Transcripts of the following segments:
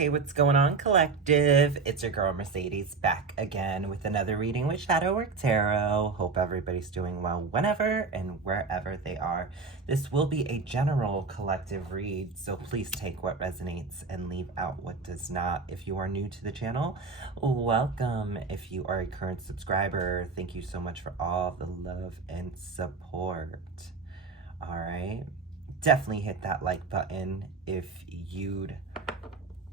Hey, what's going on, collective? It's your girl Mercedes back again with another reading with Shadow Work Tarot. Hope everybody's doing well whenever and wherever they are. This will be a general collective read, so please take what resonates and leave out what does not. If you are new to the channel, welcome. If you are a current subscriber, thank you so much for all the love and support. All right, definitely hit that like button if you'd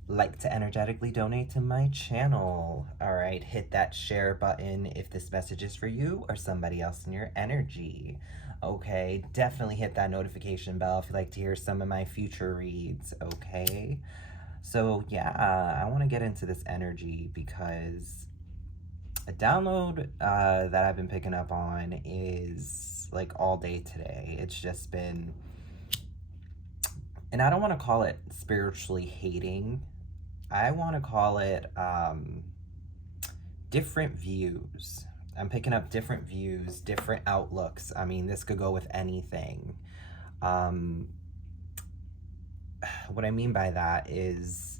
like to energetically donate to my channel. All right, hit that share button if this message is for you or somebody else in your energy. Okay, definitely hit that notification bell if you'd like to hear some of my future reads. Okay, so yeah, I want to get into this energy because a download that I've been picking up on is like all day today. It's just been, and I don't want to call it spiritually hating. I want to call it different views. I'm picking up different views, different outlooks. I mean, this could go with anything. What I mean by that is,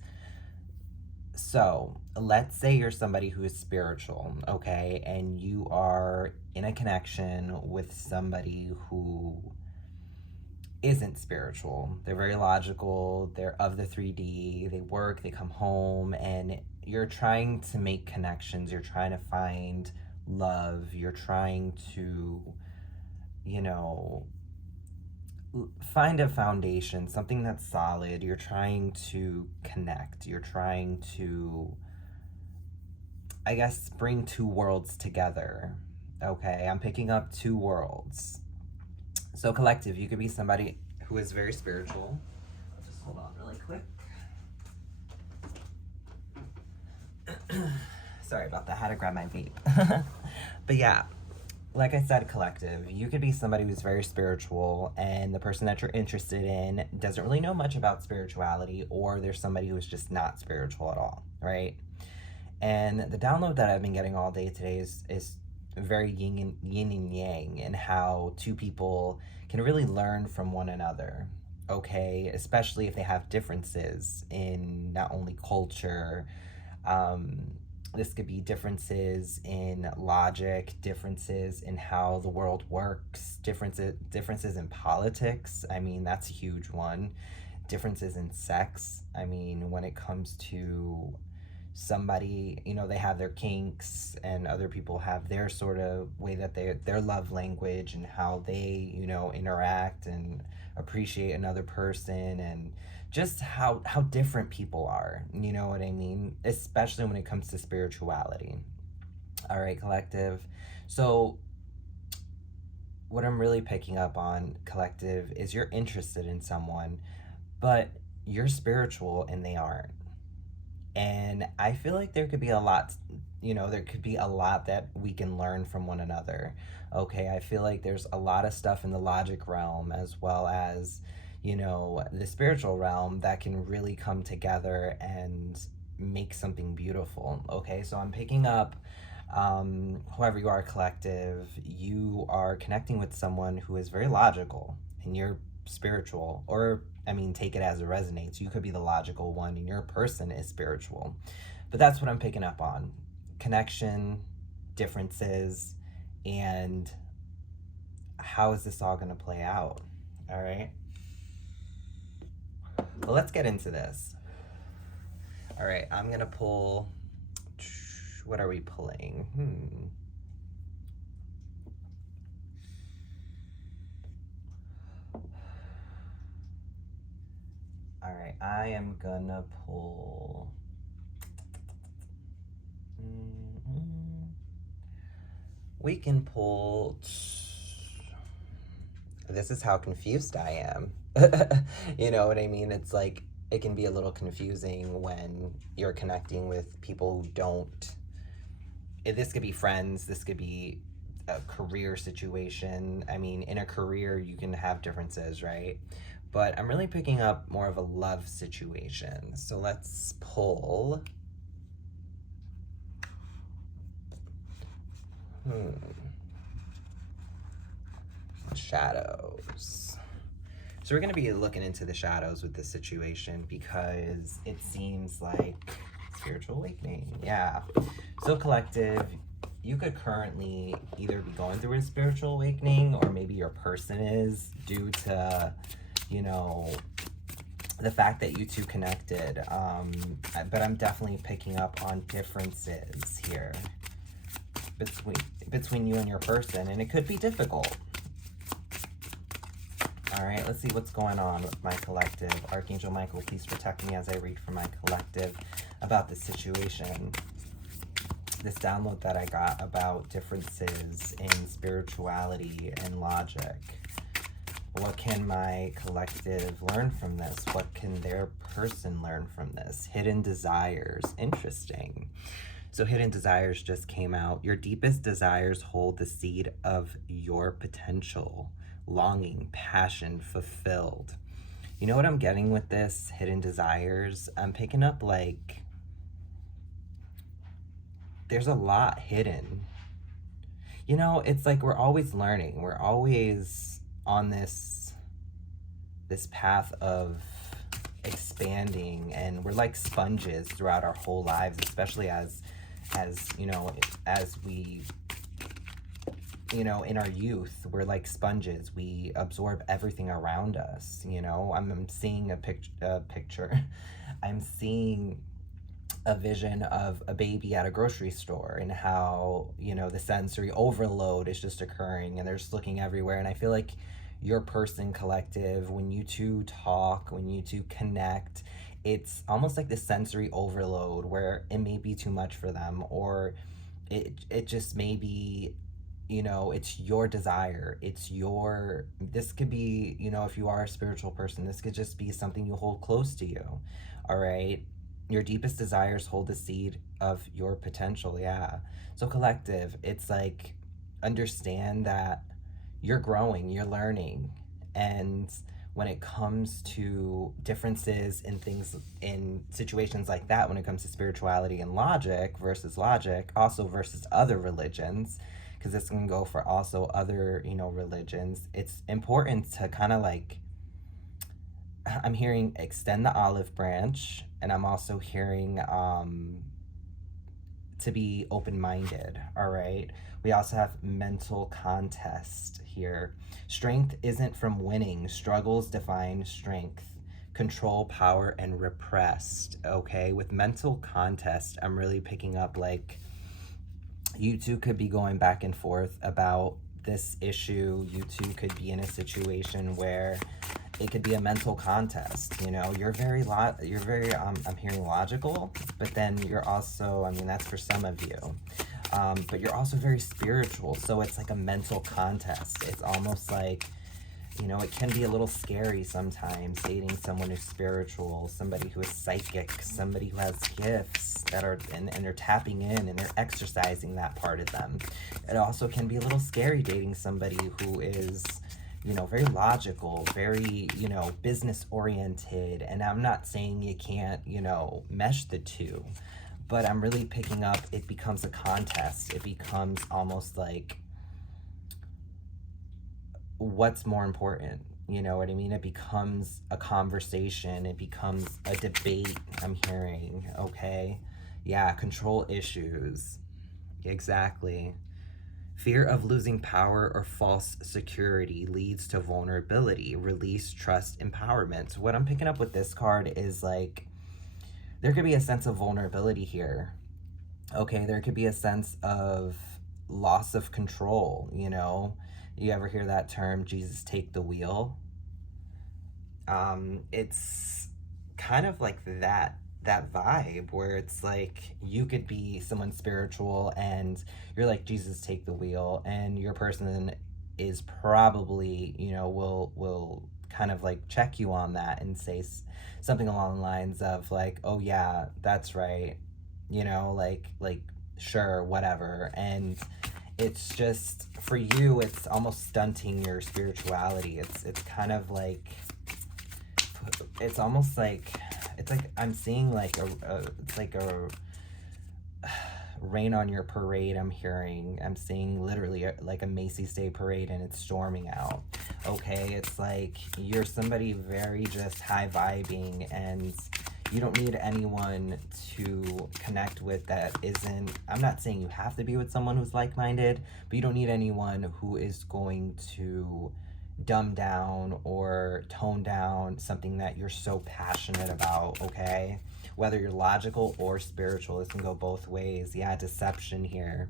so let's say you're somebody who is spiritual, okay, and you are in a connection with somebody who isn't spiritual. They're very logical, they're of the 3D, they work, they come home, and you're trying to make connections, you're trying to find love, you're trying to, you know, find a foundation, something that's solid, you're trying to connect, you're trying to, I guess, bring two worlds together. Okay, I'm picking up two worlds. So collective, you could be somebody who is very spiritual. I'll just hold on really quick. Sorry about that, I had to grab my vape. But yeah, like I said, collective, you could be somebody who's very spiritual and the person that you're interested in doesn't really know much about spirituality, or there's somebody who's just not spiritual at all, right? And the download that I've been getting all day today is very yin and yang, and how two people can really learn from one another, okay, especially if they have differences in not only culture. This could be differences in logic, differences in how the world works, differences in politics. I mean, that's a huge one. Differences in sex. I mean, when it comes to somebody, you know, they have their kinks and other people have their sort of way that their love language and how they, you know, interact and appreciate another person, and just how different people are, you know what I mean, especially when it comes to spirituality. All right, collective, so what I'm really picking up on, collective, is you're interested in someone, but you're spiritual and they aren't. And I feel like there could be a lot, you know, there could be a lot that we can learn from one another. Okay, I feel like there's a lot of stuff in the logic realm as well as, you know, the spiritual realm that can really come together and make something beautiful. Okay, so I'm picking up, whoever you are, collective, you are connecting with someone who is very logical and you're spiritual, or I mean, take it as it resonates. You could be the logical one and your person is spiritual. But that's what I'm picking up on. Connection, differences, and how is this all going to play out? All right. Well, let's get into this. All right, I'm going to pull, what are we pulling? All right, I am gonna pull. We can pull. This is how confused I am. You know what I mean? It's like, it can be a little confusing when you're connecting with people who don't. This could be friends, this could be a career situation. I mean, in a career, you can have differences, right? But I'm really picking up more of a love situation. So let's pull. Shadows. So we're going to be looking into the shadows with this situation because it seems like spiritual awakening. Yeah. So collective, you could currently either be going through a spiritual awakening, or maybe your person is, due to, you know, the fact that you two connected. But I'm definitely picking up on differences here between you and your person, and it could be difficult. All right, let's see what's going on with my collective. Archangel Michael, please protect me as I read for my collective about this situation. This download that I got about differences in spirituality and logic. What can my collective learn from this? What can their person learn from this? Hidden desires. Interesting. So hidden desires just came out. Your deepest desires hold the seed of your potential. Longing, passion, fulfilled. You know what I'm getting with this hidden desires? I'm picking up like there's a lot hidden. You know, it's like we're always learning. We're always on this path of expanding, and we're like sponges throughout our whole lives, especially as you know, as we, you know, in our youth, we're like sponges. We absorb everything around us. You know, I'm seeing a picture. I'm seeing a vision of a baby at a grocery store, and how, you know, the sensory overload is just occurring, and they're just looking everywhere. And I feel like your person collective, when you two talk, when you two connect, it's almost like the sensory overload where it may be too much for them, or it just may be, you know, it's your desire. This could be, you know, if you are a spiritual person, this could just be something you hold close to you. All right. Your deepest desires hold the seed of your potential. Yeah. So collective, it's like, understand that you're growing, you're learning. And when it comes to differences in things, in situations like that, when it comes to spirituality and logic, also versus other religions, because this can go for also other, you know, religions, it's important to kind of like, I'm hearing extend the olive branch, and I'm also hearing to be open-minded. All right. We also have mental contest here. Strength isn't from winning. Struggles define strength. Control, power, and repressed. Okay. With mental contest, I'm really picking up like you two could be going back and forth about this issue. You two could be in a situation where it could be a mental contest. You know, you're very I'm hearing logical, but then you're also, I mean, that's for some of you, but you're also very spiritual. So it's like a mental contest. It's almost like, you know, it can be a little scary sometimes dating someone who's spiritual, somebody who is psychic, somebody who has gifts that are, and they're tapping in and they're exercising that part of them. It also can be a little scary dating somebody who is, you know, very logical, very, you know, business oriented. And I'm not saying you can't, you know, mesh the two, but I'm really picking up, it becomes a contest. It becomes almost like, what's more important? You know what I mean? It becomes a conversation. It becomes a debate, I'm hearing. Okay. Yeah. Control issues. Exactly. Fear of losing power or false security leads to vulnerability. Release, trust, empowerment. So what I'm picking up with this card is like, there could be a sense of vulnerability here. Okay, there could be a sense of loss of control, you know? You ever hear that term, Jesus take the wheel? It's kind of like that vibe where it's like you could be someone spiritual and you're like, Jesus take the wheel, and your person is probably, you know, will kind of like check you on that and say something along the lines of like, oh yeah, that's right, you know, like sure, whatever. And it's just, for you, it's almost stunting your spirituality. It's kind of like, it's almost like, it's like I'm seeing like it's like a rain on your parade. I'm seeing literally like a Macy's Day Parade, and it's storming out. Okay, it's like you're somebody very just high vibing, and you don't need anyone to connect with that isn't, I'm not saying you have to be with someone who's like-minded, but you don't need anyone who is going to dumb down or tone down something that you're so passionate about, okay? Whether you're logical or spiritual, this can go both ways. Yeah, deception here.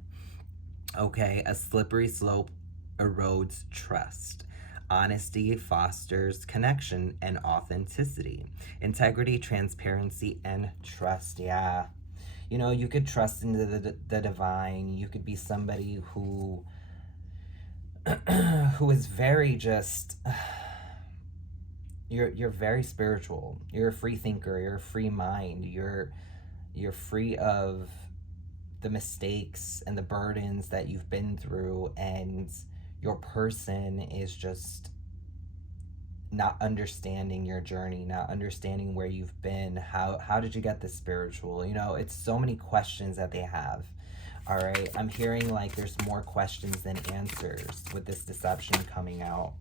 Okay, a slippery slope erodes trust. Honesty fosters connection and authenticity. Integrity, transparency, and trust. Yeah. You know, you could trust into the divine. You could be somebody who who is very just you're very spiritual. You're a free thinker, you're a free mind. You're free of the mistakes and the burdens that you've been through, and your person is just not understanding your journey, not understanding where you've been. How did you get this spiritual? You know, it's so many questions that they have. All right, I'm hearing like there's more questions than answers with this deception coming out.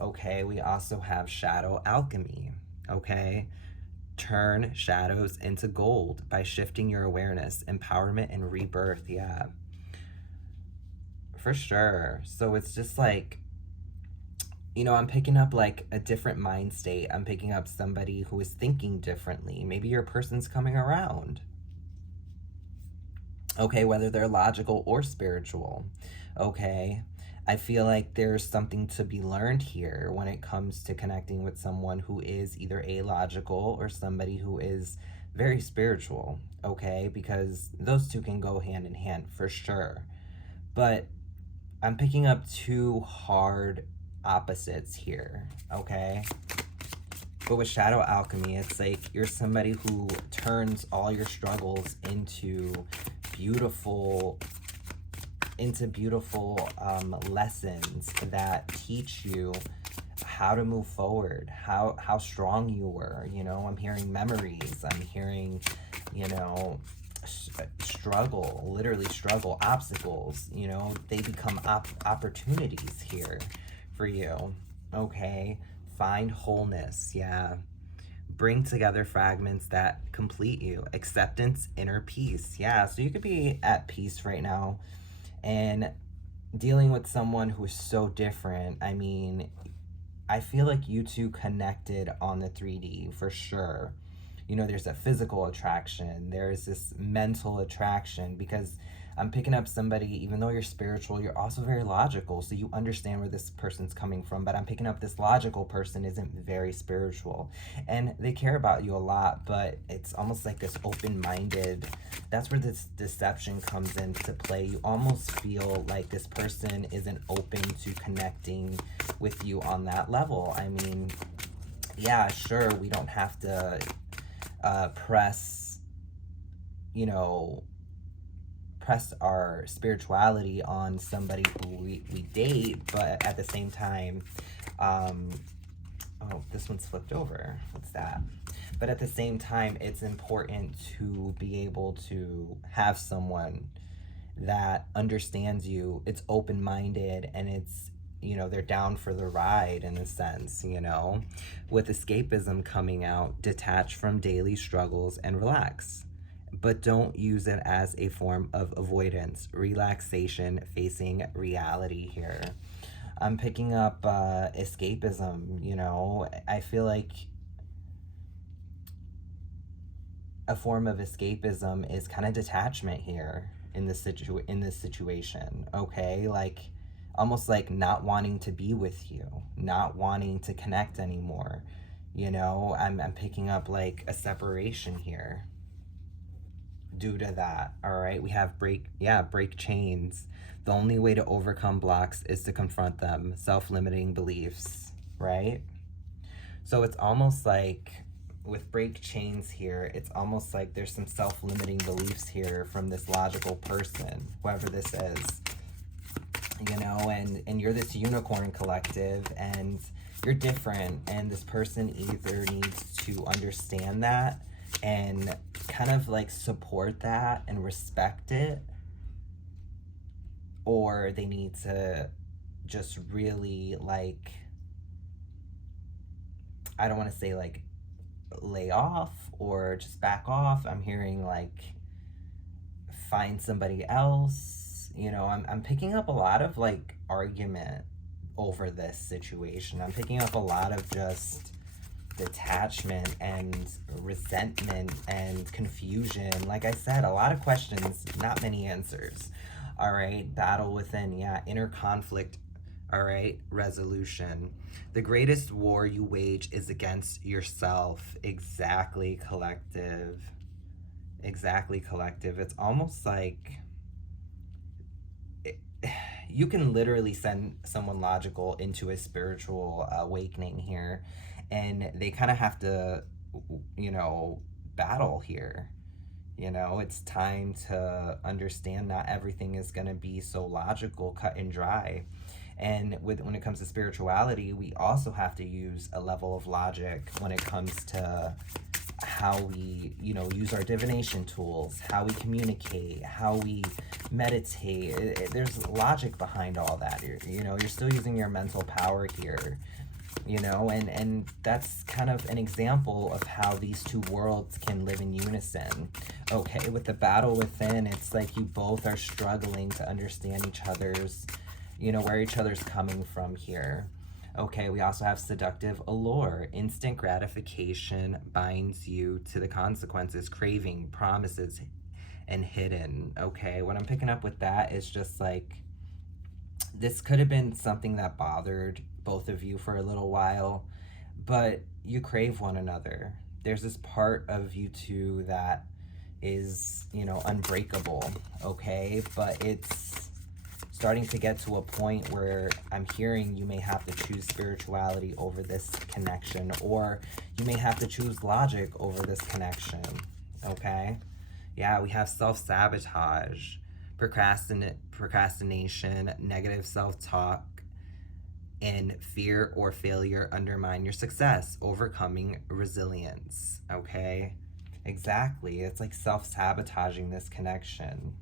Okay, we also have shadow alchemy. Okay, turn shadows into gold by shifting your awareness, empowerment, and rebirth. Yeah, for sure. So it's just like, you know, I'm picking up like a different mind state. I'm picking up somebody who is thinking differently. Maybe your person's coming around. Okay, whether they're logical or spiritual. Okay, I feel like there's something to be learned here when it comes to connecting with someone who is either illogical or somebody who is very spiritual. Okay, because those two can go hand in hand for sure. But I'm picking up two hard opposites here. Okay, but with shadow alchemy, it's like you're somebody who turns all your struggles into beautiful lessons that teach you how to move forward, how strong you were. You know, I'm hearing memories, I'm hearing, you know, struggle, literally struggle, obstacles. You know, they become opportunities here for you. Okay, find wholeness. Yeah, bring together fragments that complete you. Acceptance, inner peace. Yeah, so you could be at peace right now and dealing with someone who is so different. I mean, I feel like you two connected on the 3D for sure. You know, there's a physical attraction, there's this mental attraction, because I'm picking up somebody, even though you're spiritual, you're also very logical, so you understand where this person's coming from. But I'm picking up this logical person isn't very spiritual, and they care about you a lot, but it's almost like this open-minded. That's where this deception comes into play. You almost feel like this person isn't open to connecting with you on that level. I mean, yeah, sure, we don't have to press, you know, press our spirituality on somebody who we date, but at the same time, oh, this one's flipped over. What's that? But at the same time, it's important to be able to have someone that understands you. It's open-minded, and it's, you know, they're down for the ride in a sense, you know. With escapism coming out, detach from daily struggles and relax. But don't use it as a form of avoidance. Relaxation, facing reality here. I'm picking up escapism, you know. I feel like a form of escapism is kind of detachment here in this situation, okay? Like, almost like not wanting to be with you, not wanting to connect anymore. You know, I'm picking up like a separation here due to that. All right, we have break chains. The only way to overcome blocks is to confront them. Self-limiting beliefs, right? So it's almost like with break chains here, it's almost like there's some self-limiting beliefs here from this logical person, whoever this is, you know, and you're this unicorn collective, and you're different, and this person either needs to understand that and kind of like support that and respect it, or they need to just really like I don't want to say like lay off or just back off. I'm hearing like find somebody else. I'm picking up a lot of like argument over this situation. I'm picking up a lot of just detachment and resentment and confusion. Like I said, a lot of questions, not many answers. All right, battle within, yeah, inner conflict. All right, resolution. The greatest war you wage is against yourself. Exactly, collective. Exactly, collective. It's almost like you can literally send someone logical into a spiritual awakening here, and they kind of have to, battle here. It's time to understand not everything is going to be so logical, cut and dry. And when it comes to spirituality, we also have to use a level of logic when it comes to how we, use our divination tools, how we communicate, how we meditate. There's logic behind all that. You're still using your mental power here, and that's kind of an example of how these two worlds can live in unison. Okay, with the battle within, it's like you both are struggling to understand each other's, where each other's coming from here. Okay, we also have seductive allure. Instant gratification binds you to the consequences, craving, promises, and hidden. Okay, what I'm picking up with that is just like, this could have been something that bothered both of you for a little while, but you crave one another. There's this part of you two that is, unbreakable, okay? But it's starting to get to a point where I'm hearing you may have to choose spirituality over this connection, or you may have to choose logic over this connection, okay? Yeah, we have self-sabotage, procrastination, negative self-talk, and fear or failure undermine your success, overcoming resilience, okay? Exactly, it's like self-sabotaging this connection.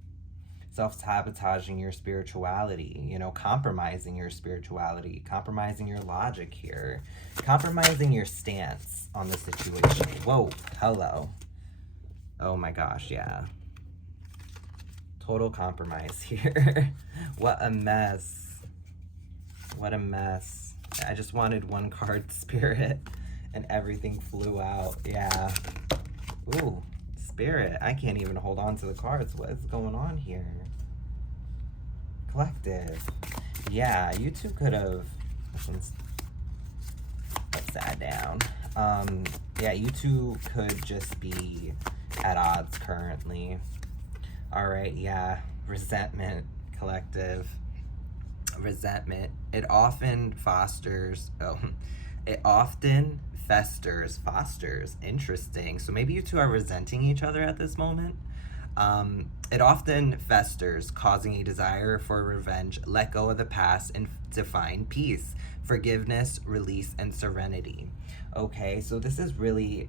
Self-sabotaging your spirituality, compromising your spirituality, compromising your logic here, compromising your stance on the situation. Whoa, hello. Oh my gosh, yeah. Total compromise here. What a mess. What a mess. I just wanted one card, Spirit, and everything flew out. Yeah. Ooh. Spirit, I can't even hold on to the cards. What is going on here? Collective. Yeah, you two could have... Let's put that down. Yeah, you two could just be at odds currently. Alright, yeah. Resentment, collective. Resentment. It often fosters... It often fosters. Interesting. So maybe you two are resenting each other at this moment. It often festers, causing a desire for revenge. Let go of the past and to find peace, forgiveness, release, and serenity. Okay, so this is really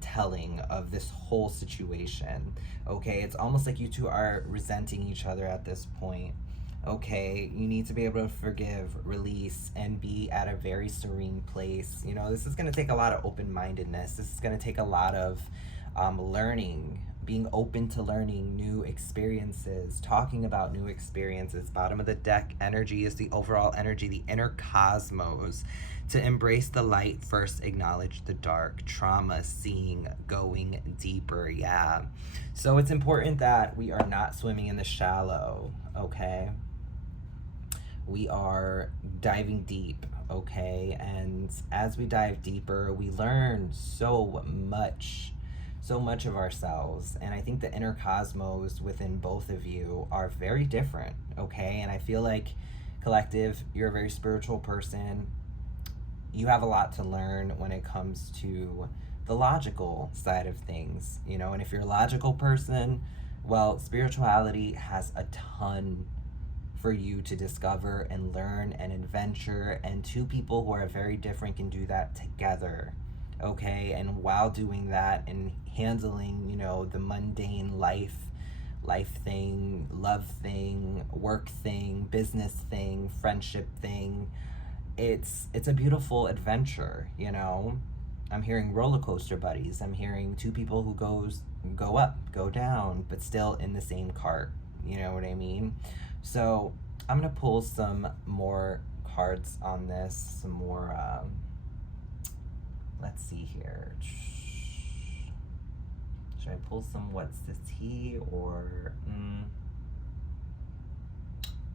telling of this whole situation. Okay, it's almost like you two are resenting each other at this point. Okay, you need to be able to forgive, release, and be at a very serene place. This is going to take a lot of open-mindedness. This is going to take a lot of learning, being open to learning new experiences, talking about new experiences. Bottom of the deck energy is the overall energy, the inner cosmos. To embrace the light, first acknowledge the dark. Trauma, seeing, going deeper, yeah. So it's important that we are not swimming in the shallow, okay? We are diving deep, okay? And as we dive deeper, we learn so much of ourselves. And I think the inner cosmos within both of you are very different, okay? And I feel like, collective, you're a very spiritual person. You have a lot to learn when it comes to the logical side of things, and if you're a logical person, well, spirituality has a ton for you to discover and learn and adventure, and two people who are very different can do that together, okay? And while doing that and handling, the mundane life thing, love thing, work thing, business thing, friendship thing, it's a beautiful adventure, you know. I'm hearing roller coaster buddies. I'm hearing two people who go up, go down, but still in the same cart. You know what I mean? So I'm gonna pull some more cards on this. Some more. Let's see here. Should I pull some what's the tea or?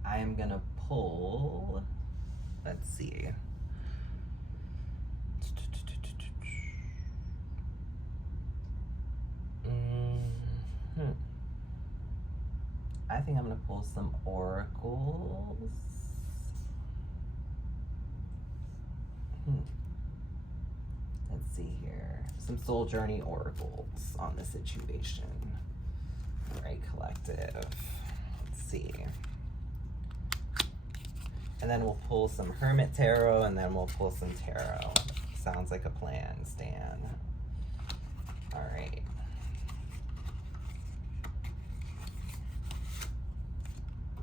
I am gonna pull. Let's see. I think I'm gonna pull some oracles. Let's see here. Some soul journey oracles on the situation. All right, collective. Let's see. And then we'll pull some Hermit Tarot, and then we'll pull some Tarot. Sounds like a plan, Stan. All right.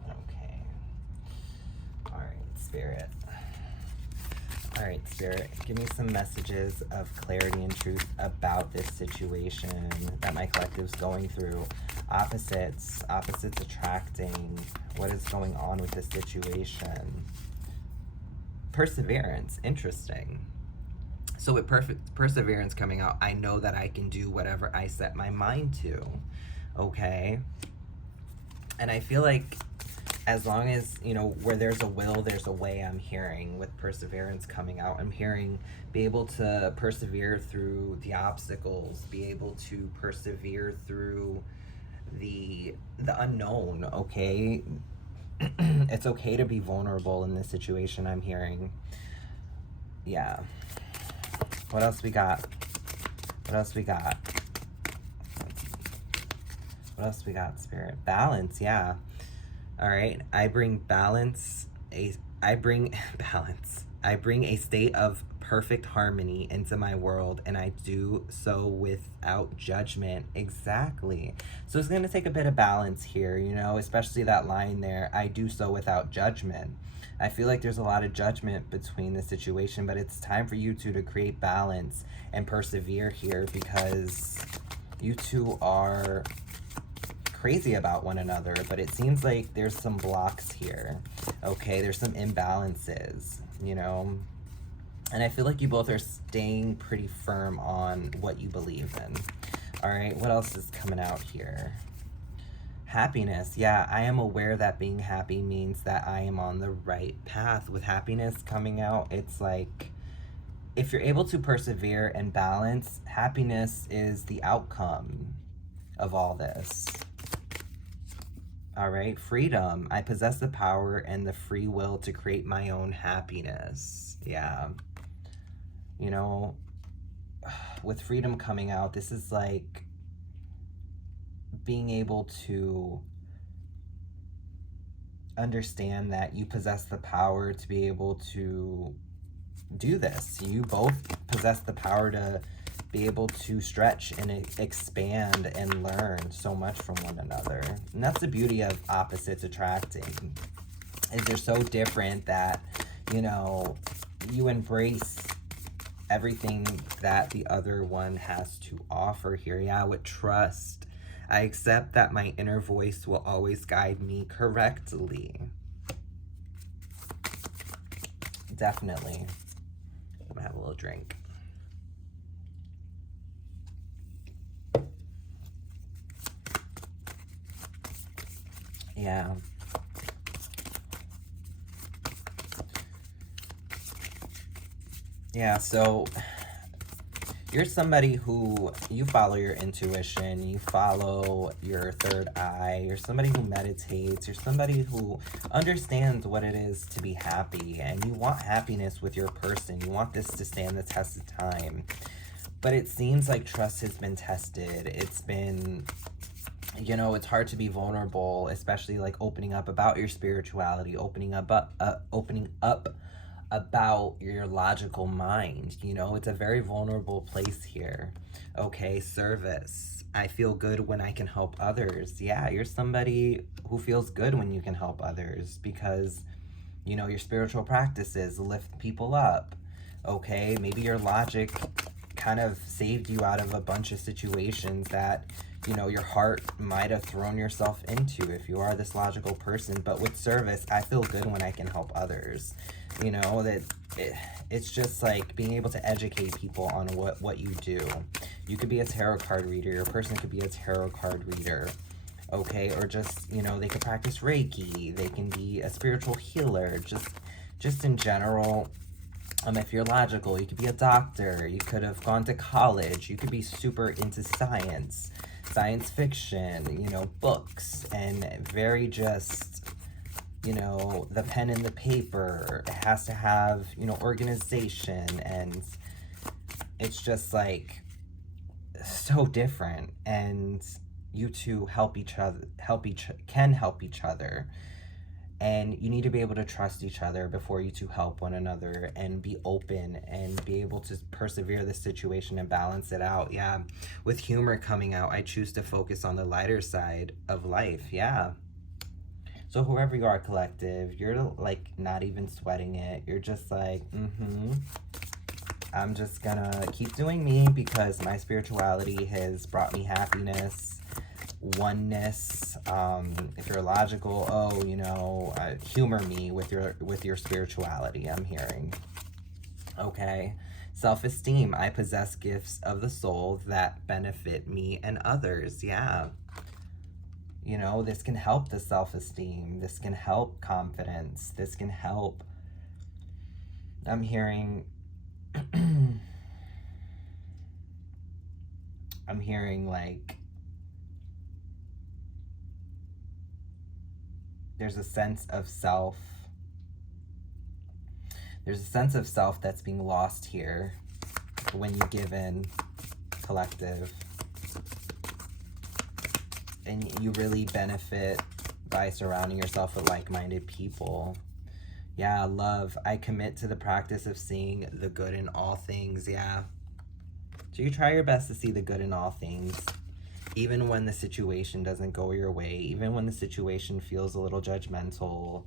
Okay. All right, Spirit. All right, Spirit, give me some messages of clarity and truth about this situation that my collective's going through. Opposites attracting. What is going on with this situation? Perseverance, interesting. So with perfect perseverance coming out, I know that I can do whatever I set my mind to, okay? And I feel like as long as, you know, where there's a will, there's a way. I'm hearing with perseverance coming out. I'm hearing be able to persevere through the obstacles, be able to persevere through the unknown, okay? It's okay to be vulnerable in this situation, I'm hearing. Yeah. What else we got? What else we got? What else we got, Spirit? Balance, yeah. All right, I bring balance. I bring balance. I bring a state of perfect harmony into my world, and I do so without judgment. Exactly. So it's going to take a bit of balance here, you know, especially that line there. I do so without judgment. I feel like there's a lot of judgment between the situation, but it's time for you two to create balance and persevere here, because you two are crazy about one another, but it seems like there's some blocks here. Okay, there's some imbalances, you know, and I feel like you both are staying pretty firm on what you believe in. All right, what else is coming out here? Happiness. Yeah, I am aware that being happy means that I am on the right path. With happiness coming out, it's like if you're able to persevere and balance, happiness is the outcome of all this. All right, freedom. I possess the power and the free will to create my own happiness. Yeah. You know, with freedom coming out, this is like being able to understand that you possess the power to be able to do this. You both possess the power to be able to stretch and expand and learn so much from one another. And that's the beauty of opposites attracting, is they're so different that, you know, you embrace everything that the other one has to offer here. Yeah, with trust. I accept that my inner voice will always guide me correctly. Definitely. I'm gonna have a little drink. Yeah. Yeah, so you're somebody who, you follow your intuition, you follow your third eye, you're somebody who meditates, you're somebody who understands what it is to be happy, and you want happiness with your person. You want this to stand the test of time. But it seems like trust has been tested. It's been, you know, it's hard to be vulnerable, especially like opening up about your spirituality, opening up about your logical mind. You know, it's a very vulnerable place here. Okay, service. I feel good when I can help others. Yeah, you're somebody who feels good when you can help others, because You know, your spiritual practices lift people up. Okay, maybe your logic kind of saved you out of a bunch of situations that, you know, your heart might have thrown yourself into if you are this logical person. But with service, I feel good when I can help others. You know, that it's just like being able to educate people on what you do. You could be a tarot card reader. Your person could be a tarot card reader. Okay, or just, you know, they could practice Reiki. They can be a spiritual healer. Just in general. If you're logical, you could be a doctor, you could have gone to college, you could be super into science fiction, you know, books, and very just, you know, the pen and the paper. It has to have, you know, organization, and it's just like so different. And you two can help each other. And you need to be able to trust each other before you two help one another, and be open and be able to persevere the situation and balance it out. Yeah. With humor coming out, I choose to focus on the lighter side of life. Yeah. So whoever you are, collective, you're like not even sweating it. You're just like, I'm just gonna keep doing me because my spirituality has brought me happiness, oneness. If you're logical, oh, you know, humor me with your spirituality, I'm hearing. Okay. Self-esteem. I possess gifts of the soul that benefit me and others. Yeah. You know, this can help the self-esteem. This can help confidence. This can help. I'm hearing like there's a sense of self. There's a sense of self that's being lost here when you give in, collective. And you really benefit by surrounding yourself with like-minded people. Yeah, love. I commit to the practice of seeing the good in all things. Yeah. So you try your best to see the good in all things. Even when the situation doesn't go your way, even when the situation feels a little judgmental,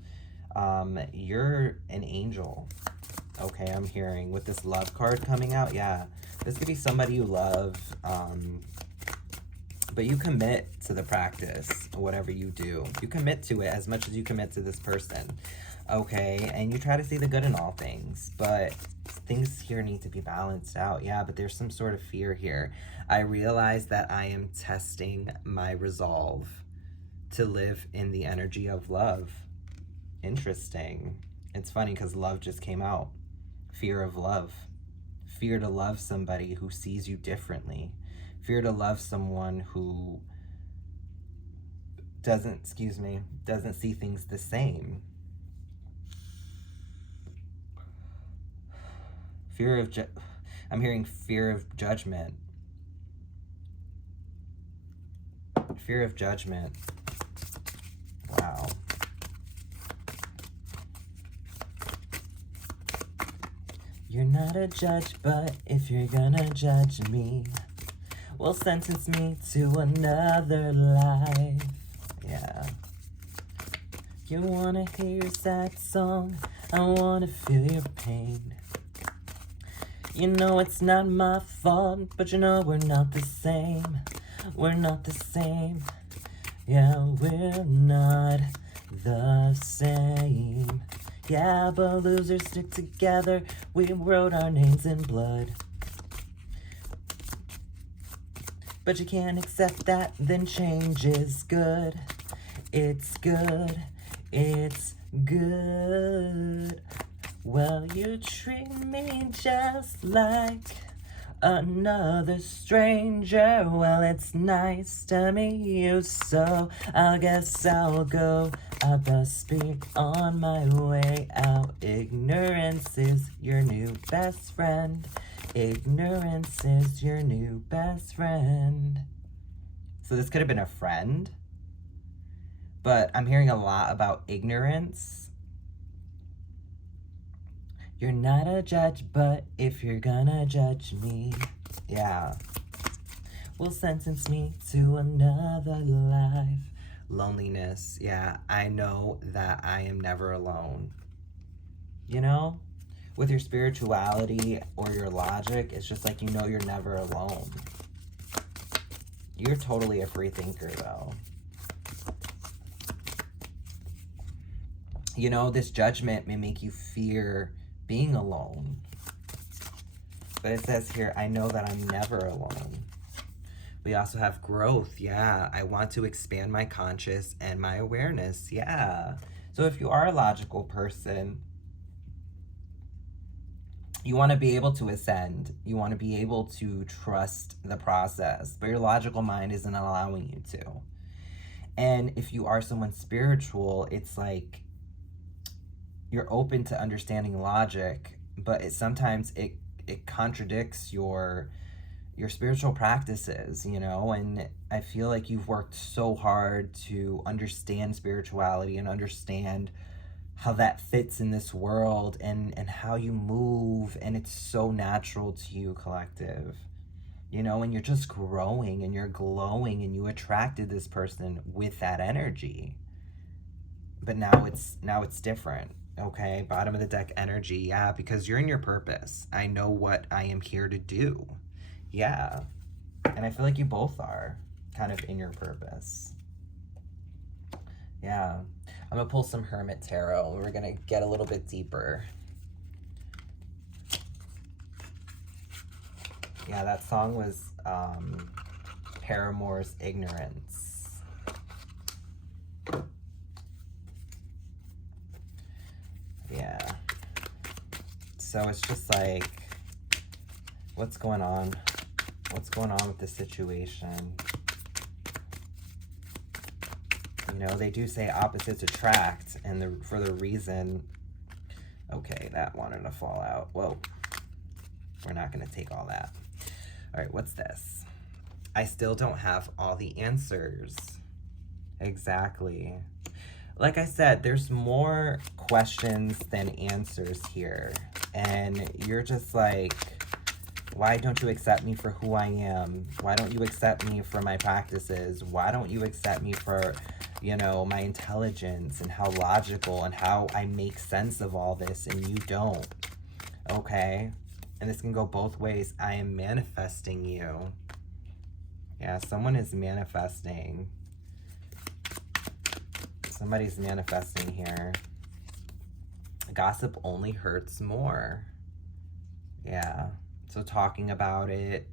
you're an angel. Okay, I'm hearing with this love card coming out. Yeah, this could be somebody you love, but you commit to the practice, whatever you do. You commit to it as much as you commit to this person. Okay, and you try to see the good in all things, but things here need to be balanced out. Yeah, but there's some sort of fear here. I realize that I am testing my resolve to live in the energy of love. Interesting. It's funny because love just came out. Fear of love. Fear to love somebody who sees you differently. Fear to love someone who doesn't see things the same. I'm hearing fear of judgment. Fear of judgment. Wow. You're not a judge, but if you're gonna judge me, will sentence me to another life. Yeah. You wanna hear your sad song, I wanna feel your pain. You know it's not my fault, but you know we're not the same. We're not the same. Yeah, we're not the same. Yeah, but losers stick together. We wrote our names in blood. But you can't accept that, then change is good. It's good. It's good. Well, you treat me just like another stranger. Well, it's nice to meet you, so I guess I'll go. I best be on my way out. Ignorance is your new best friend. Ignorance is your new best friend. So this could have been a friend, but I'm hearing a lot about ignorance. You're not a judge, but if you're gonna judge me, yeah, will sentence me to another life. Loneliness, yeah, I know that I am never alone. you know? With your spirituality or your logic, it's just like, you know, you're never alone. You're totally a free thinker, though. You know, this judgment may make you fear being alone. But it says here, I know that I'm never alone. We also have growth. Yeah, I want to expand my conscious and my awareness. Yeah. So if you are a logical person, you want to be able to ascend. You want to be able to trust the process, but your logical mind isn't allowing you to. And if you are someone spiritual, it's like you're open to understanding logic, but sometimes it contradicts your spiritual practices, you know. And I feel like you've worked so hard to understand spirituality and understand how that fits in this world, and how you move, and it's so natural to you, collective, you know. And you're just growing and you're glowing, and you attracted this person with that energy, but now it's different. Okay, bottom of the deck energy. Yeah, because you're in your purpose. I know what I am here to do. Yeah. And I feel like you both are kind of in your purpose. Yeah. I'm going to pull some Hermit Tarot. We're going to get a little bit deeper. Yeah, that song was Paramore's Ignorance. Yeah. So it's just like, what's going on? What's going on with the situation? You know, they do say opposites attract, and for the reason... Okay, that wanted to fall out. Whoa. We're not going to take all that. All right, what's this? I still don't have all the answers. Exactly. Like I said, there's more questions than answers here. And you're just like, why don't you accept me for who I am? Why don't you accept me for my practices? Why don't you accept me for, you know, my intelligence and how logical and how I make sense of all this, and you don't? Okay? And this can go both ways. I am manifesting you. Yeah, someone is manifesting. Somebody's manifesting here. Gossip only hurts more. Yeah. So talking about it,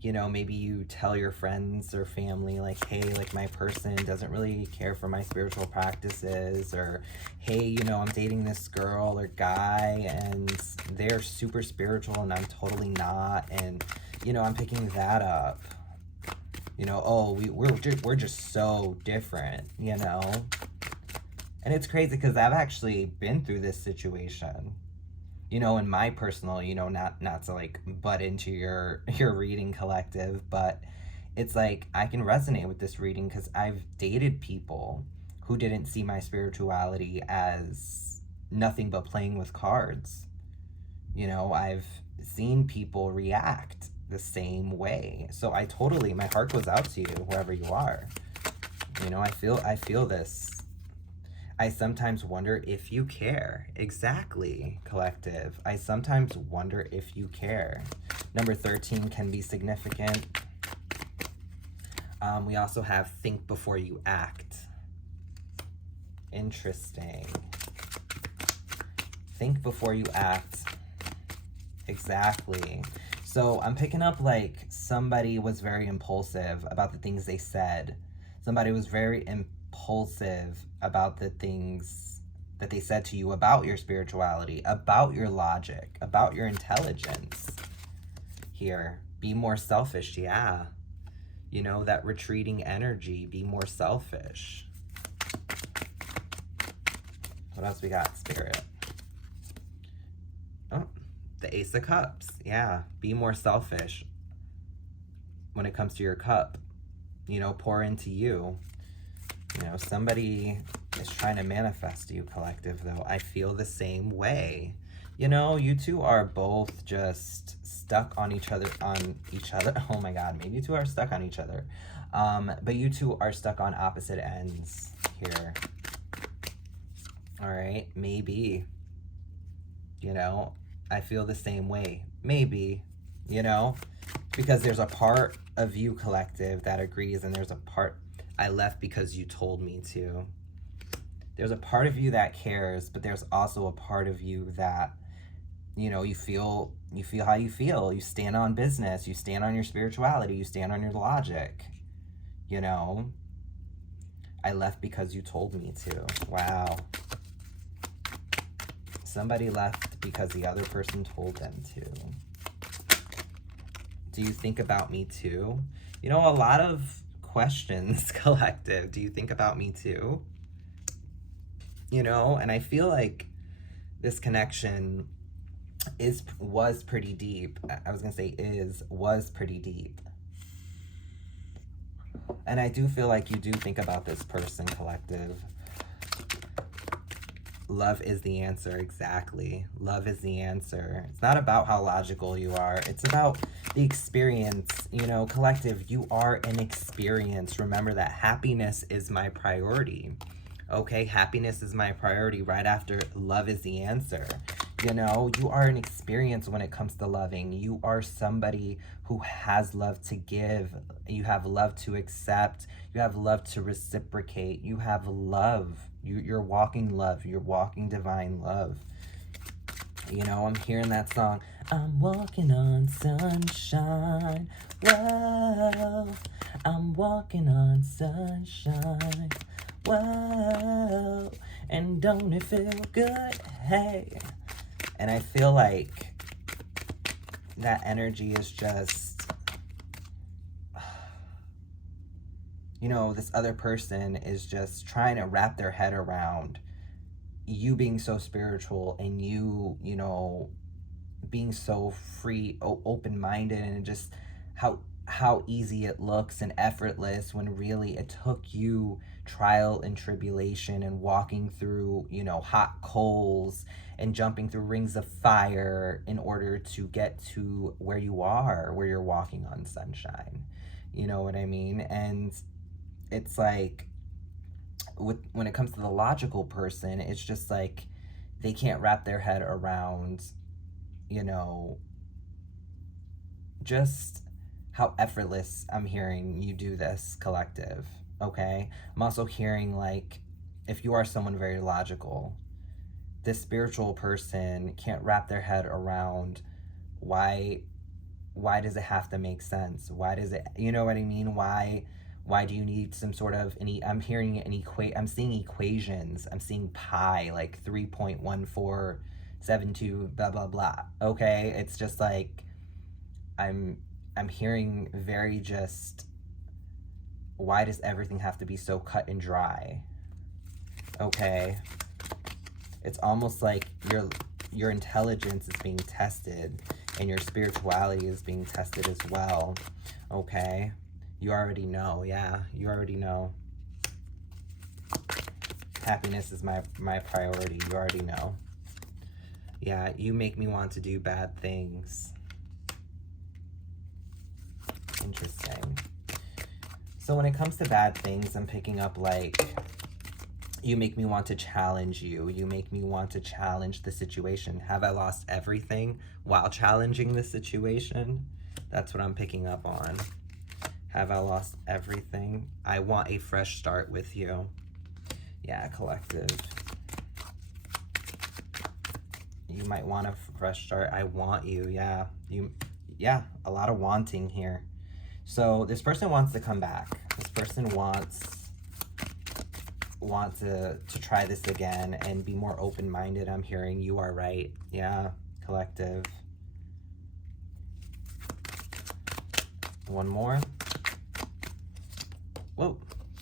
you know, maybe you tell your friends or family, like, hey, like, my person doesn't really care for my spiritual practices, or, hey, you know, I'm dating this girl or guy and they're super spiritual and I'm totally not. And, you know, I'm picking that up. You know, oh, we're just so different, you know? And it's crazy because I've actually been through this situation. You know, in my personal, you know, not to like butt into your reading, collective, but it's like I can resonate with this reading because I've dated people who didn't see my spirituality as nothing but playing with cards. You know, I've seen people react the same way. So I totally, my heart goes out to you, whoever you are. You know, I feel this. I sometimes wonder if you care. Exactly, collective. I sometimes wonder if you care. Number 13 can be significant. We also have think before you act. Interesting. Think before you act. Exactly. So I'm picking up like somebody was very impulsive about the things they said. Somebody was very impulsive about the things that they said to you about your spirituality, about your logic, about your intelligence. Here, be more selfish. Yeah. You know, that retreating energy, be more selfish. What else we got, Spirit? Oh, the Ace of Cups. Yeah, be more selfish when it comes to your cup. You know, pour into you. You know, somebody is trying to manifest you, collective, though. I feel the same way. You know, you two are both just stuck on each other. Oh my God, maybe you two are stuck on each other. But you two are stuck on opposite ends here. All right, maybe. You know, I feel the same way. Maybe, you know, because there's a part of you, collective, that agrees, and there's a part, I left because you told me to. There's a part of you that cares, but there's also a part of you that, you know, you feel how you feel. You stand on business, you stand on your spirituality, you stand on your logic. You know, I left because you told me to. Wow. Somebody left because the other person told them to. Do you think about me too? You know, a lot of questions, collective. Do you think about me too? You know, and I feel like this connection was pretty deep. I was gonna say was pretty deep. And I do feel like you do think about this person, collective. Love is the answer, exactly. Love is the answer. It's not about how logical you are. It's about the experience, you know, collective. You are an experience. Remember that happiness is my priority. Okay, happiness is my priority right after love is the answer. You know, you are an experience when it comes to loving. You are somebody who has love to give. You have love to accept. You have love to reciprocate. You have love. You're walking love. You're walking divine love. You know, I'm hearing that song. I'm walking on sunshine. Whoa. I'm walking on sunshine. Whoa. And don't it feel good? Hey. And I feel like that energy is just, you know, this other person is just trying to wrap their head around you being so spiritual and you know, being so free, open-minded, and just how easy it looks and effortless, when really it took you trial and tribulation and walking through, you know, hot coals and jumping through rings of fire in order to get to where you are, where you're walking on sunshine. You know what I mean? And it's like, when it comes to the logical person, it's just like they can't wrap their head around, you know, just how effortless I'm hearing you do this, collective. Okay, I'm also hearing, like, if you are someone very logical, this spiritual person can't wrap their head around why does it have to make sense? Why does it, you know what I mean? Why do you need some sort of I'm hearing I'm seeing equations. I'm seeing pi, like 3.1472 blah blah blah. Okay, it's just like I'm hearing very just, why does everything have to be so cut and dry? Okay, it's almost like your intelligence is being tested and your spirituality is being tested as well. Okay, you already know. Yeah, you already know. Happiness is my priority. You already know. Yeah, you make me want to do bad things. Interesting. So when it comes to bad things, I'm picking up, like, you make me want to challenge you. You make me want to challenge the situation. Have I lost everything while challenging the situation? That's what I'm picking up on. Have I lost everything? I want a fresh start with you. Yeah, collective. You might want a fresh start. I want you. Yeah. Yeah, a lot of wanting here. So this person wants to come back. This person wants to try this again and be more open-minded. I'm hearing you are right. Yeah, collective. One more. Whoa,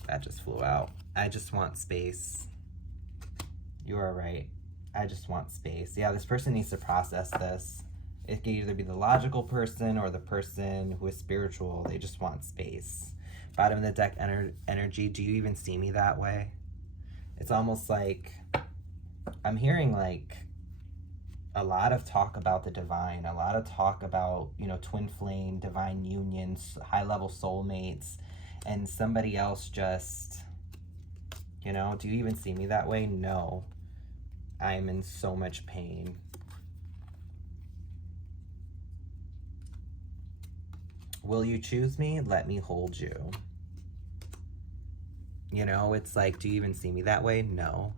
that just flew out. I just want space. You are right. I just want space. Yeah, this person needs to process this. It could either be the logical person or the person who is spiritual. They just want space. Bottom of the deck energy. Do you even see me that way? It's almost like I'm hearing, like, a lot of talk about the divine, a lot of talk about, you know, twin flame, divine unions, high-level soulmates, and somebody else just, you know, do you even see me that way? No. I am in so much pain. Will you choose me? Let me hold you. You know, it's like, do you even see me that way? No.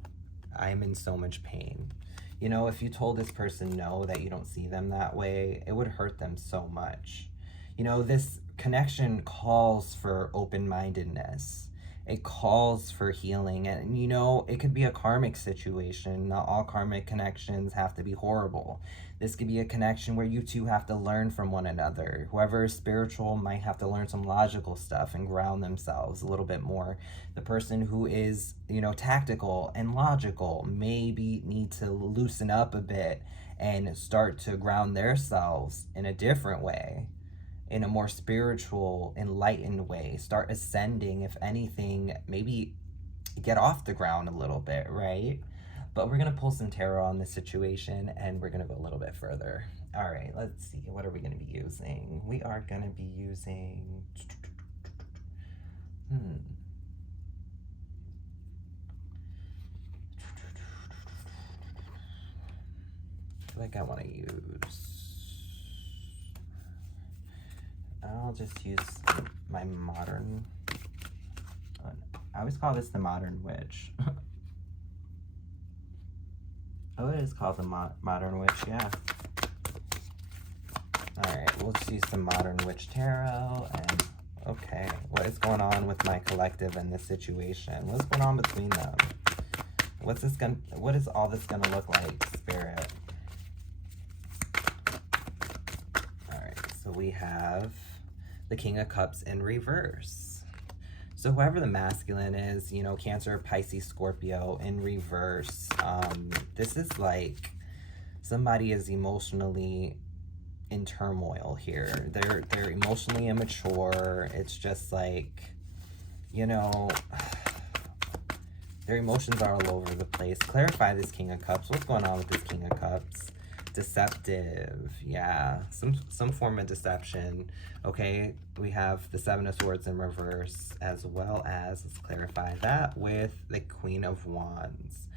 I am in so much pain. You know, if you told this person no, that you don't see them that way, it would hurt them so much. You know, this connection calls for open-mindedness. It calls for healing. And, you know, it could be a karmic situation. Not all karmic connections have to be horrible. This could be a connection where you two have to learn from one another. Whoever is spiritual might have to learn some logical stuff and ground themselves a little bit more. The person who is, you know, tactical and logical maybe need to loosen up a bit and start to ground themselves in a different way, in a more spiritual, enlightened way. Start ascending, if anything, maybe get off the ground a little bit, right? But we're going to pull some tarot on this situation, and we're going to go a little bit further. All right, let's see. What are we going to be using? We are going to be using... I feel like I want to use... I'll just use my modern... I always call this the Modern Witch. Oh, it is called the Modern Witch, yeah. Alright, we'll just use some Modern Witch Tarot, and okay, what is going on with my collective in this situation? What's going on between them? What is all this gonna look like, Spirit? Alright, so we have the King of Cups in reverse. So whoever the masculine is, you know, Cancer, Pisces, Scorpio in reverse, this is like somebody is emotionally in turmoil here. They're emotionally immature. It's just like, you know, their emotions are all over the place. Clarify this King of Cups. What's going on with this King of Cups? Deceptive, yeah, some form of deception. Okay, we have the Seven of Swords in reverse, as well as, let's clarify that, with the Queen of Wands.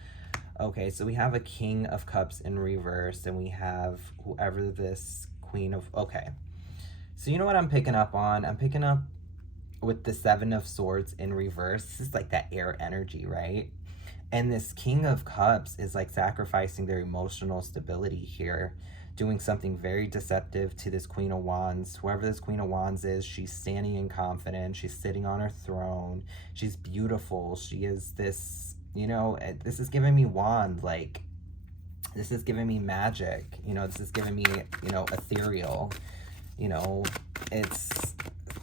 Okay, so we have a King of Cups in reverse, and we have whoever this Queen of... Okay, so you know what I'm picking up on? I'm picking up with the Seven of Swords in reverse. This is like that air energy, right? And this King of Cups is like sacrificing their emotional stability here, doing something very deceptive to this Queen of Wands. Whoever this Queen of Wands is, she's standing in confidence. She's sitting on her throne. She's beautiful. She is this, you know, this is giving me wand, like, this is giving me magic. You know, this is giving me, you know, ethereal. You know, it's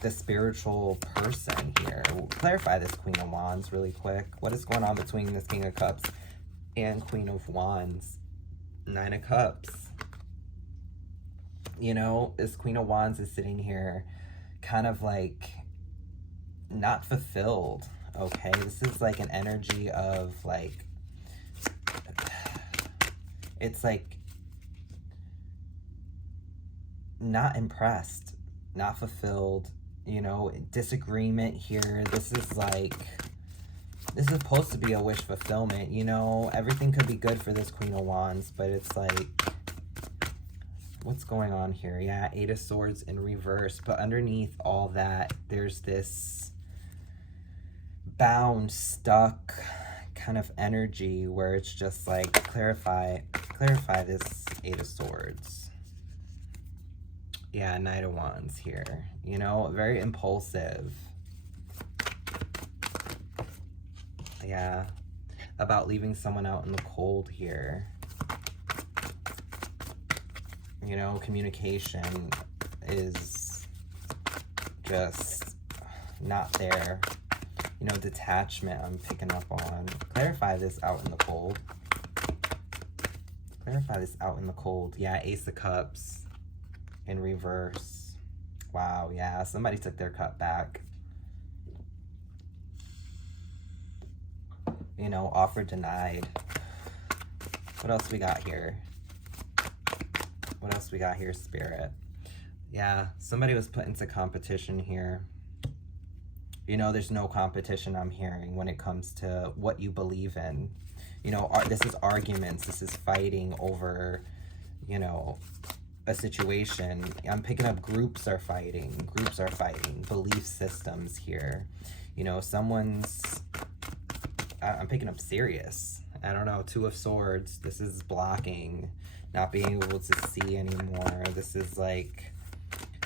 the spiritual person here. We'll clarify this Queen of Wands really quick. What is going on between this King of Cups and Queen of Wands? Nine of Cups. You know, this Queen of Wands is sitting here kind of like not fulfilled, okay? This is like an energy of like, it's like not impressed, not fulfilled, you know, disagreement here. This is like, this is supposed to be a wish fulfillment, you know? Everything could be good for this Queen of Wands, but it's like, what's going on here? Yeah, Eight of Swords in reverse, but underneath all that, there's this bound, stuck kind of energy where it's just like, clarify this Eight of Swords. Yeah, Knight of Wands here, you know, very impulsive. Yeah, about leaving someone out in the cold here. You know, communication is just not there. You know, detachment I'm picking up on. Clarify this out in the cold. Clarify this out in the cold. Yeah, Ace of Cups in reverse. Wow, yeah, somebody took their cup back. You know, offer denied. What else we got here? What else we got here, Spirit? Yeah, somebody was put into competition here. You know, there's no competition I'm hearing when it comes to what you believe in. You know, this is arguments. This is fighting over, you know, a situation. I'm picking up groups are fighting, belief systems here. You know, I'm picking up serious. I don't know, Two of Swords. This is blocking, not being able to see anymore. This is like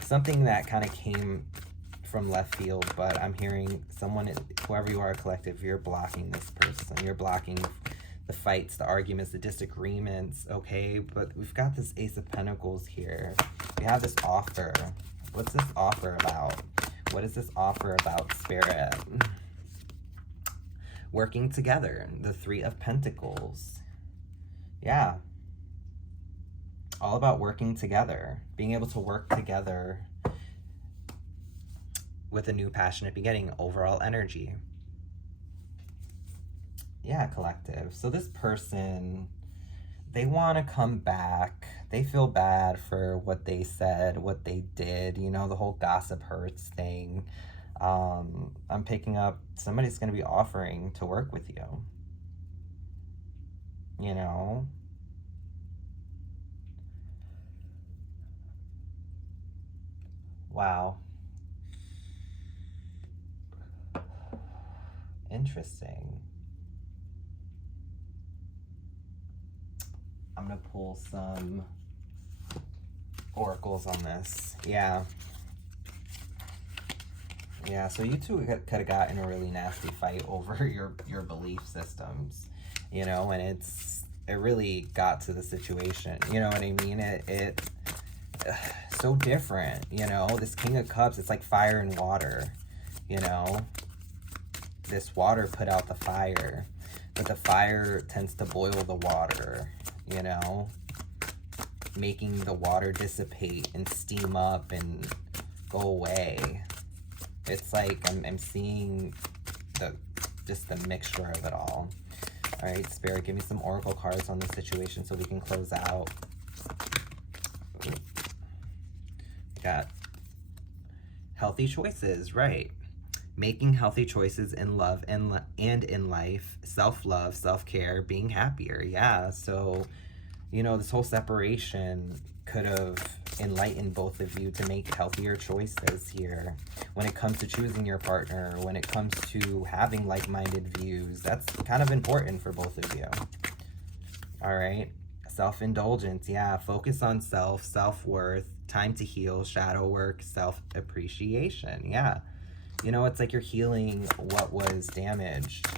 something that kind of came from left field, but I'm hearing someone, whoever you are, collective, you're blocking this person. You're blocking the fights, the arguments, the disagreements, okay? But we've got this Ace of Pentacles here. We have this offer. What's this offer about? What is this offer about, Spirit? Working together. The Three of Pentacles. Yeah. All about working together. Being able to work together with a new passionate beginning. Overall energy. Yeah, collective. So this person, they want to come back. They feel bad for what they said, what they did. You know, the whole gossip hurts thing. I'm picking up somebody's going to be offering to work with you. You know? Wow. Interesting. I'm going to pull some oracles on this. Yeah. Yeah, so you two could have got in a really nasty fight over your belief systems, you know, and it really got to the situation, you know what I mean? It so different, you know, this King of Cups, it's like fire and water, you know, this water put out the fire, but the fire tends to boil the water, you know, making the water dissipate and steam up and go away. It's like I'm seeing just the mixture of it all. All right, Spirit, give me some oracle cards on this situation so we can close out. We got healthy choices, right? Making healthy choices in love and in life, self-love, self-care, being happier. Yeah, so, you know, this whole separation could have enlightened both of you to make healthier choices here. When it comes to choosing your partner, when it comes to having like-minded views, that's kind of important for both of you. All right, self-indulgence, yeah, focus on self-worth, time to heal, shadow work, self-appreciation, yeah. You know, it's like you're healing what was damaged.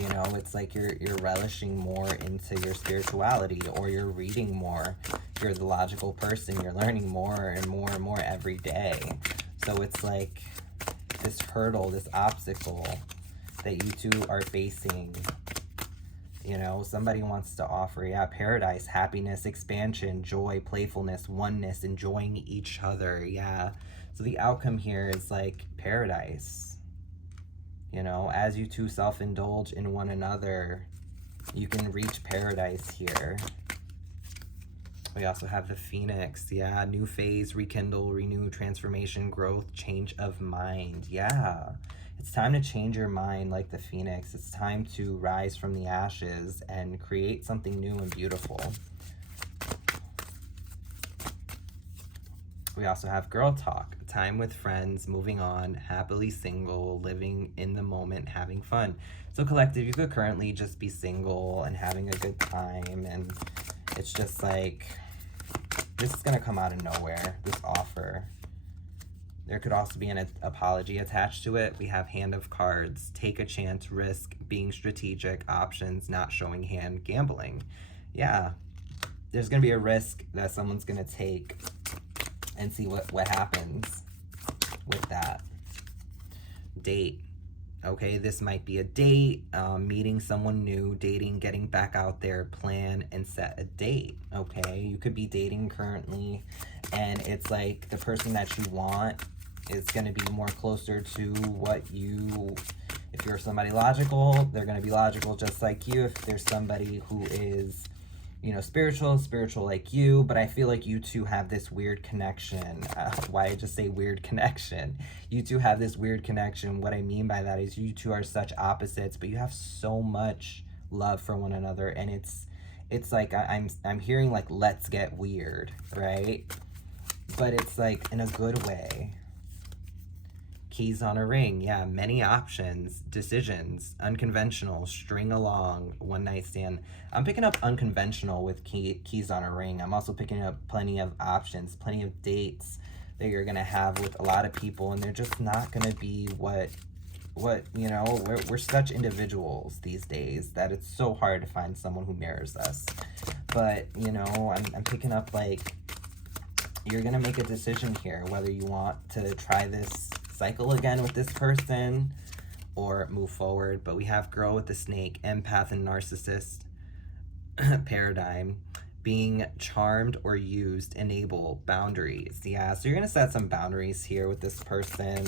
You know, it's like you're relishing more into your spirituality, or you're reading more. You're the logical person. You're learning more and more and more every day. So it's like this hurdle, this obstacle that you two are facing. You know, somebody wants to offer, yeah, paradise, happiness, expansion, joy, playfulness, oneness, enjoying each other, yeah. So the outcome here is like paradise. You know, as you two self-indulge in one another, you can reach paradise here. We also have the Phoenix. Yeah, new phase, rekindle, renew, transformation, growth, change of mind. Yeah, it's time to change your mind like the Phoenix. It's time to rise from the ashes and create something new and beautiful. We also have girl talk, time with friends, moving on, happily single, living in the moment, having fun. So collective, you could currently just be single and having a good time, and it's just like, this is going to come out of nowhere, this offer. There could also be an apology attached to it. We have Hand of Cards, take a chance, risk, being strategic, options, not showing hand, gambling. Yeah, there's going to be a risk that someone's going to take and see what happens with that. Date. Okay, this might be a date, meeting someone new, dating, getting back out there, plan and set a date. Okay, you could be dating currently, and it's like the person that you want is going to be more closer to what you, if you're somebody logical, they're going to be logical just like you. If there's somebody who is, you know, spiritual like you, but I feel like you two have this weird connection. Why I just say weird connection? You two have this weird connection. What I mean by that is you two are such opposites, but you have so much love for one another, and it's it's like I'm hearing like, let's get weird, right? But it's like in a good way. Keys on a ring, yeah, many options, decisions, unconventional, string along, one night stand. I'm picking up unconventional with keys on a ring. I'm also picking up plenty of options, plenty of dates that you're gonna have with a lot of people, and they're just not gonna be what you know, we're such individuals these days that it's so hard to find someone who mirrors us. But you know, I'm picking up like, you're gonna make a decision here whether you want to try this cycle again with this person or move forward. But we have girl with the snake, empath and narcissist paradigm, being charmed or used, enable, boundaries. Yeah, so you're gonna set some boundaries here with this person.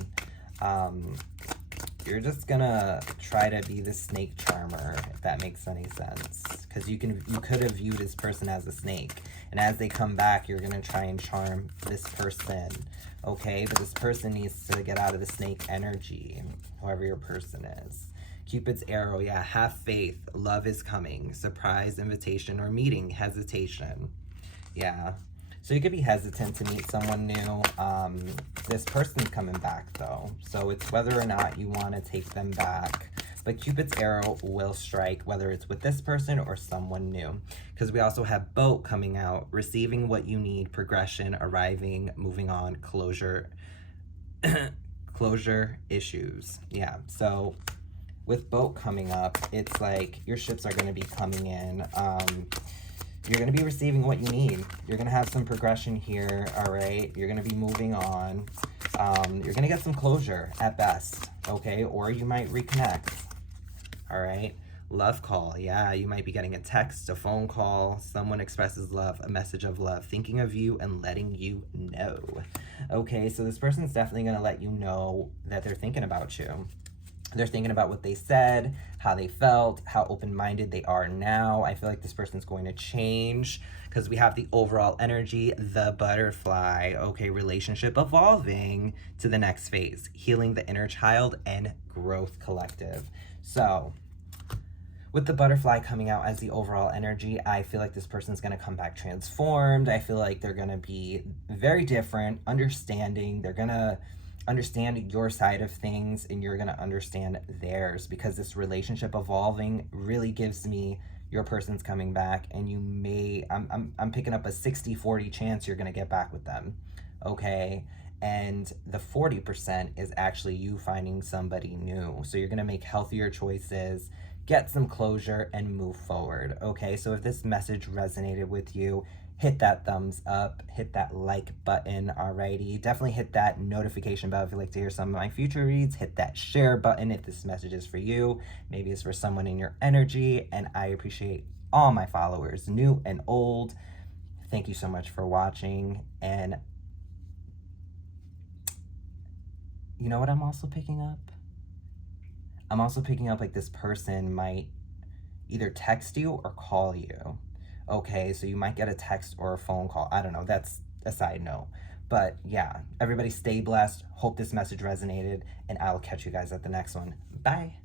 You're just gonna try to be the snake charmer, if that makes any sense, because you could have viewed this person as a snake, and as they come back, you're gonna try and charm this person. Okay, but this person needs to get out of the snake energy, whoever your person is. Cupid's arrow, yeah, have faith, love is coming, surprise, invitation, or meeting, hesitation. Yeah, so you could be hesitant to meet someone new. This person's coming back though, so it's whether or not you want to take them back. But Cupid's arrow will strike, whether it's with this person or someone new. Because we also have boat coming out, receiving what you need, progression, arriving, moving on, closure, closure issues. Yeah, so with boat coming up, it's like your ships are going to be coming in. You're going to be receiving what you need. You're going to have some progression here, all right? You're going to be moving on. You're going to get some closure at best, okay? Or you might reconnect, all right? Love call, yeah, you might be getting a text, a phone call, someone expresses love, a message of love, thinking of you and letting you know. Okay, so this person's definitely going to let you know that they're thinking about you. They're thinking about what they said, how they felt, how open-minded they are now. I feel like this person's going to change because we have the overall energy, the butterfly. Okay, relationship evolving to the next phase, healing the inner child and growth collective. So with the butterfly coming out as the overall energy, I feel like this person's going to come back transformed. I feel like they're going to be very different, understanding. They're going to understand your side of things and you're going to understand theirs, because this relationship evolving really gives me your person's coming back, and you may, I'm picking up a 60-40 chance you're going to get back with them. Okay, and the 40% is actually you finding somebody new. So you're going to make healthier choices, get some closure, and move forward. Okay, so if this message resonated with you, hit that thumbs up, hit that like button, alrighty. Definitely hit that notification bell if you'd like to hear some of my future reads. Hit that share button if this message is for you. Maybe it's for someone in your energy, and I appreciate all my followers, new and old. Thank you so much for watching, and you know what I'm also picking up? I'm also picking up like this person might either text you or call you. Okay, so you might get a text or a phone call. I don't know, that's a side note. But yeah, everybody stay blessed. Hope this message resonated, and I'll catch you guys at the next one. Bye.